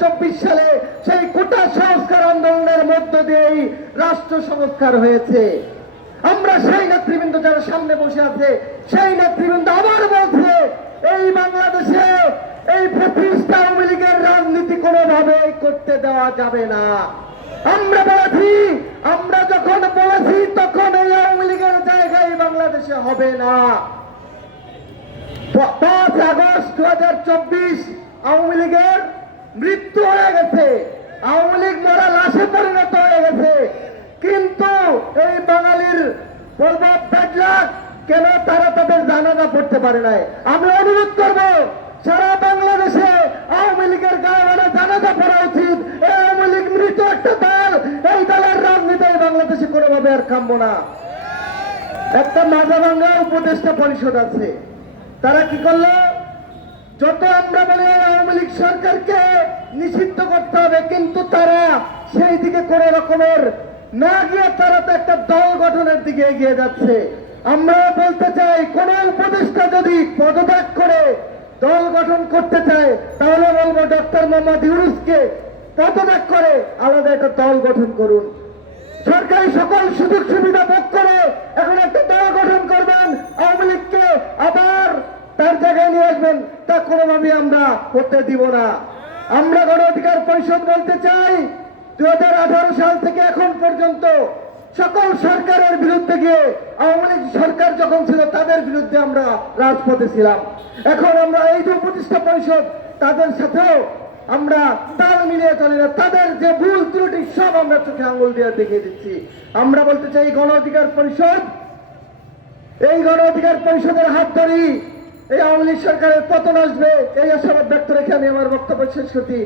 চব্বিশ সালে সেই কোটা সংস্কার আন্দোলনের মধ্য দিয়েই রাষ্ট্র সংস্কার হয়েছে। আমরা সেই নেতৃবৃন্দ যারা সামনে বসে আছে, সেই নেতৃবৃন্দ আবার বলছে, এই বাংলাদেশে এই প্রতিষ্ঠা আওয়ামী লীগের রাজনীতি কোনোভাবে করতে দেওয়া যাবে না। আমরা বলেছি, আমরা যখন বলেছি তখন এই আওয়ামী লীগের জায়গায় বাংলাদেশে হবে না। পাঁচ আগস্ট দু হাজার চব্বিশ আওয়ামী লীগের মৃত্যু হয়ে গেছে। আওয়ামী লীগ মরা লাশে পরিণত হয়ে গেছে। কিন্তু এই বাঙালির বলব ব্যাডলাক কেন তারা তাদের জানাজা পড়তে পারে নাই? আমি অনুরোধ করব, সারা বাংলাদেশে আওয়ামী লীগের গায়ে মানে জানাজা পড়া উচিত। এই আওয়ামী লীগ মৃত একটা দল, এই দলের রাজনীতি বাংলাদেশে কোনোভাবে আর কাম্য না। একটা মাজা ভাঙ্গা উপদেষ্টা পরিষদ আছে। তারা কি করল? যত আমরা বলি আওয়ামী লীগ সরকারকে নিষিদ্ধ করতে হবে, কিন্তু তারা সেই দিকে কোন রকমের না গিয়ে তারা তো একটা দল গঠনের দিকে এগিয়ে যাচ্ছে। আমরা বলতে চাই, কোন উপদেষ্টা যদি পদত্যাগ করে দল গঠন করতে চায়, তাহলে বলব ডক্টর মোহাম্মদ ইউনুসকে পদত্যাগ করে আলাদা একটা দল গঠন করুন। সরকারি সকল সুযোগ সুবিধা ভোগ করে এখন একটা দল গঠন করবেন আওয়ামী লীগকে আবার তার আসবেন তা কোনোভাবেই আমরা করতে দিব না। আমরা গণ অধিকার পরিষদ বলতে চাই, দুই সাল থেকে এখন পর্যন্ত সকল সরকারের বিরুদ্ধে গিয়ে আওয়ামী লীগ সরকার যখন ছিল, তাদের বিরুদ্ধে আমরা রাজপথে ছিলাম। এখন আমরা এই যে প্রতিষ্ঠা পরিষদ, তাদের সাথেও আমরা তাল মিলিয়ে চলি না। তাদের যে ভুল ত্রুটি, সব আমরা চোখে আঙুল দিয়ে দেখিয়ে দিচ্ছি। আমরা বলতে চাই গণ অধিকার পরিষদ, এই গণ অধিকার পরিষদের হাত ধরি এই আওয়ামী লীগ সরকারের পতন আসবে, এই আশাবাদ ব্যক্ত রেখে আমি আমার বক্তব্য শেষ করছি।